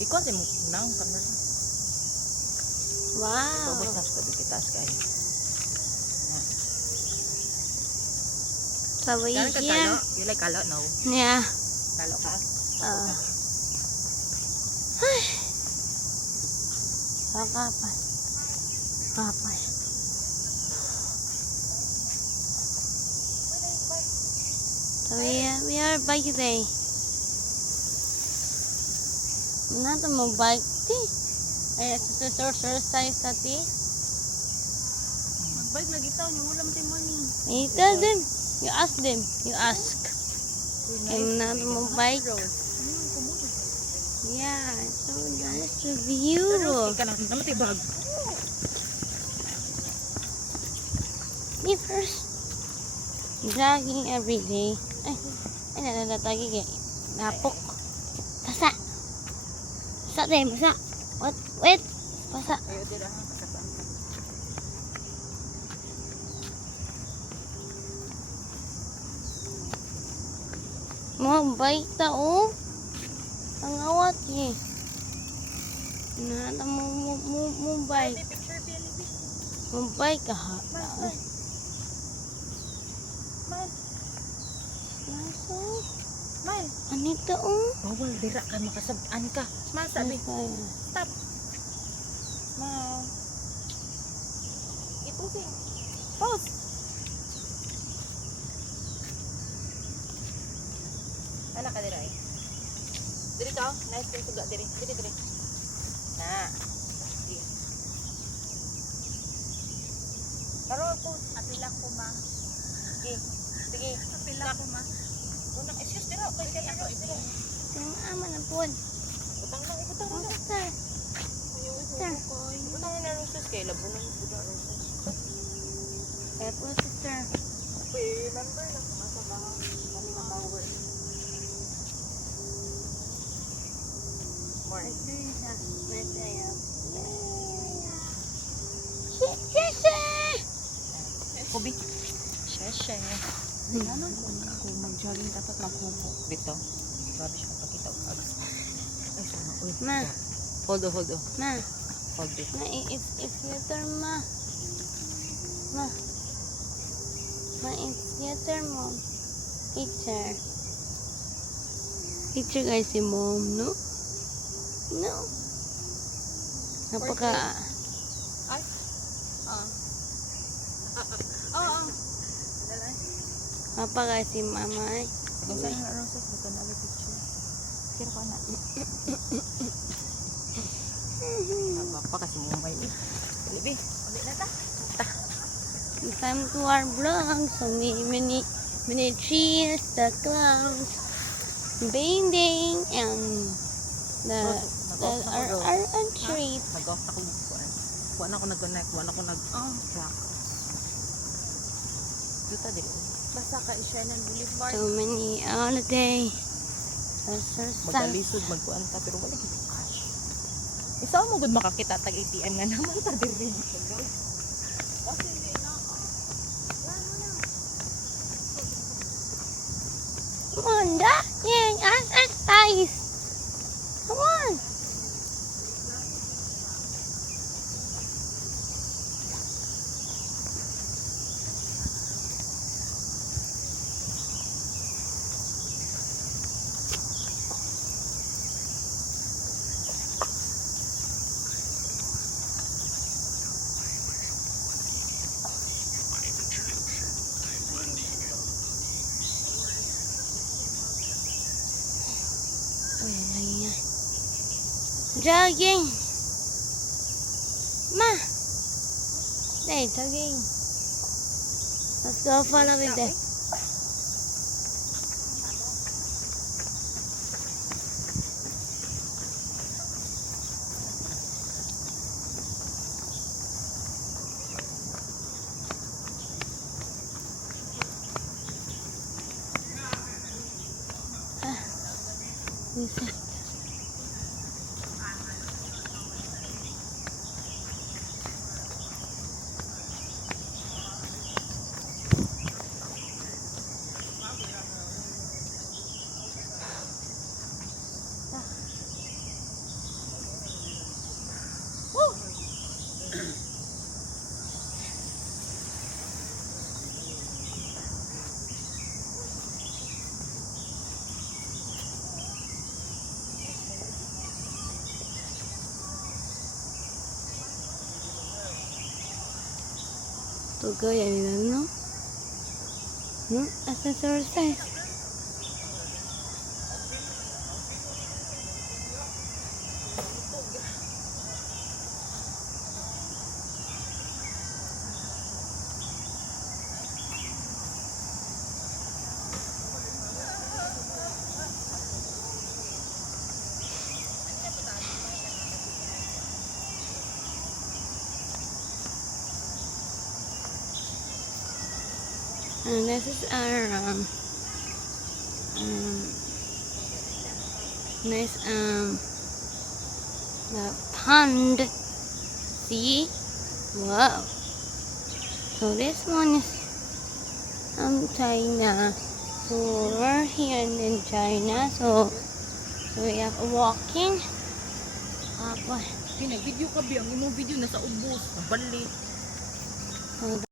Ikaw sa mo nang kamera. Wow. Ubos na sa tabi kitaas kayo. Sabi Yan ka siya. kalo. You like kalo no? Yeah. Kalo ka? Ay. Kapan. Kapan. So we are bike today. Not mo bike ti. Ay exercise tati. Magbike lagi taw niyo wala man tay money. You tell them. You ask them. You ask. I'm not mo bike. Yeah, so nice to view. Ika na namatay bag. Me first. Jogging every day. Ay natatagi kay napok. Pasa. Pasa din, pasa. What? Wait. Pasa. Ayo dira ha kasaba. Mo bike ta oh. Ang awat eh. Na mo bike. Picture PLB. Mo bike ka ha. Naso. Smile. Anita oh. Bawal dira ka makasab-an ka. Smile sabi. Stop. Smile. Itusing. Pause. Anak ka dira eh. Diri ka. Nice din suga diri. Diri. Na. Sige. Pero ako apila ko ma. Sige. Sige. Apila ko ma. Unang excuse dira kay ako dira. Ang ama na po. Utang na. Sir. Sir. Utang na roses kay labunan ko da roses. Kaya po sister. Remember na sa bahay kami na power. More. Kubi. Sheshe. Ano kung mag-jogging dapat maghubo. Bito. Grabe siya pakita og ags. Ay sama. Uy. Ma. Hold on. Ma. Hold it. Ma, it's your turn, ma. Ma. Ma, it's your turn, mom. Teacher. Teacher guys si mom, no? No. Napaka... Ay. Napaka si mama ay. Kung saan yung roses, baka na picture. Kira ko na. Nabapa kasi mo may Libi, ulit na ta. Time to our vlog. So many trees, the clouds, bending, and the our trees. Nag-off ako bukuan. Kuha na ako nag-connect, kuha na ako nag-track. Duta din. Basta ka isya ng boulevard. So many holiday. Magalisod, magkuan ta, pero wala gito cash. Isa mo gud makakita tag ATM nga naman ta diri. Come on, that yeah, exercise. Come on. Jogging. Ma. Hey, jogging. Let's go follow with them. Listen. Kagaya nila, no? As a sources. And this is our nice pond. See? Wow. So this one is China. So we're here in China. So we have a walking. Pinag-video ka biyang imong video na sa ubos. Nabalik. So